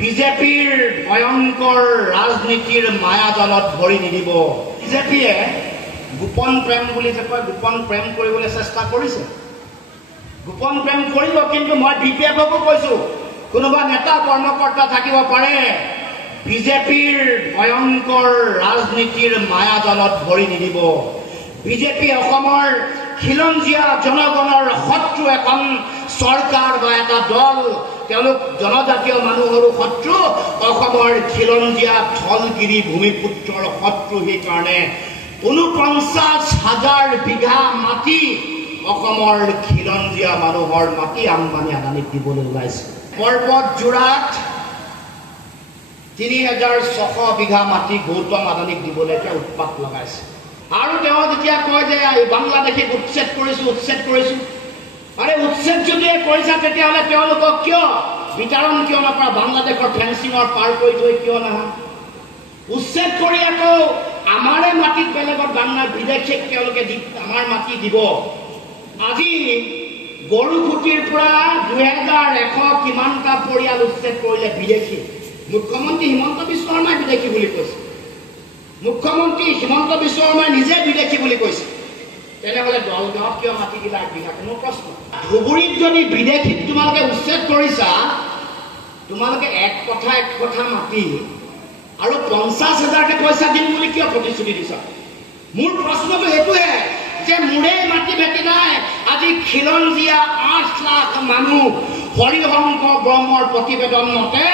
বিজেপিৰ ভয়ংকৰ ৰাজনীতিৰ মায়াজালত ভৰি নিদিব। বিজেপিয়ে গোপন প্ৰেম বুলি যে কয়, গোপন প্ৰেম কৰিবলৈ চেষ্টা কৰিছে। গোপন প্ৰেম কৰিব, কিন্তু মই BPFকো কৈছো, কোনোবা নেতা কৰ্মকৰ্তা থাকিব পাৰে বিজেপিৰ ভয়ংকৰ ৰাজনীতিৰ মায়াজালত ভৰি নিদিব। বিজেপি অসমৰ খিলঞ্জীয়া জনগণৰ শত্ৰু এখন চৰকাৰ বা এটা দল। তেওঁলোক জনজাতীয় মানুহৰো শত্ৰু, অসমৰ খিলঞ্জীয়া থলগিৰি ভূমিপুত্ৰৰ শত্ৰু। সেইকাৰণে ৪৯,০০০ বিঘা মাটি অসমৰ খিলঞ্জীয়া মানুহৰ মাটি আম্বানী আদানীক দিবলৈ ওলাইছে। পৰ্বত যোৰাত ৩,৬০০ বিঘা মাটি গৌতম আদানীক দিবলৈ এতিয়া উৎপাত লগাইছে। আৰু তেওঁ যেতিয়া কয় যে বাংলাদেশীক উচ্ছেদ কৰিছো, আৰে উচ্ছেদ যদি কৰিছা তেতিয়াহ'লে তেওঁলোকক কিয় বিতৰণ কিয় নকৰা? বাংলাদেশৰ ফেন্সিঙৰ পাৰ কৰি থৈ কিয় নাহা? উচ্ছেদ কৰি আকৌ আমাৰে মাটিত বেলেগত বাংলা বিদেশীক তেওঁলোকে আমাৰ মাটি দিব। আজি গৰুখুটিৰ পৰা ২১০০ কিমানটা পৰিয়াল উচ্ছেদ কৰিলে বিদেশী। মুখ্যমন্ত্ৰী হিমন্ত বিশ্ব শৰ্মাই বিদেশী বুলি কৈছে। মুখ্যমন্ত্ৰী হিমন্ত বিশ্ব শৰ্মাই নিজে বিদেশী বুলি কৈছে। তেনেহ'লে দলগাঁৱত কিয় মাটি দিলা? একবিঘা কোনো প্ৰশ্ন। ধুবুৰীত যদি বিদেশীক তোমালোকে উচ্ছেদ কৰিছা, তোমালোকে এক কথা মাটি আৰু ৫০,০০০কে পইচা দিম বুলি কিয় প্ৰতিশ্ৰুতি দিছা? মোৰ প্ৰশ্নটো সেইটোহে যে মোৰে মাটি ভেটি নাই। আজি খিলঞ্জীয়া ৮ লাখ মানুহ, হৰিশংকৰ ব্ৰহ্মৰ প্ৰতিবেদন মতে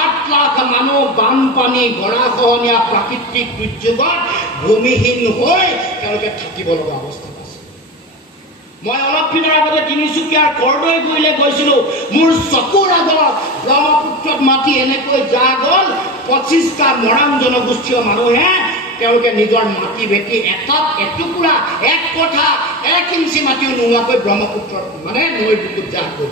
৮ লাখ মানুহ বানপানী গৰাখহনীয়া প্ৰাকৃতিক দুৰ্যোগত ভূমিহীন হৈ তেওঁলোকে থাকিব লগা অৱস্থাত আছে। মই অলপ দিনৰ আগতে তিনিচুকীয়াৰ কৰ্দৈগুৰিলৈ গৈছিলো। মোৰ চকুৰ আগত ব্ৰহ্মপুত্ৰত মাটি এনেকৈ যা গ'ল। ২৫টা মৰাণ জনগোষ্ঠীয় মানুহে তেওঁলোকে নিজৰ মাটি ভেটি এটাত এটুকুৰা, এক কথা, ১ ইঞ্চি মাটিও নোহোৱাকৈ ব্ৰহ্মপুত্ৰত মানে নৈ বুকুত যা গ'ল।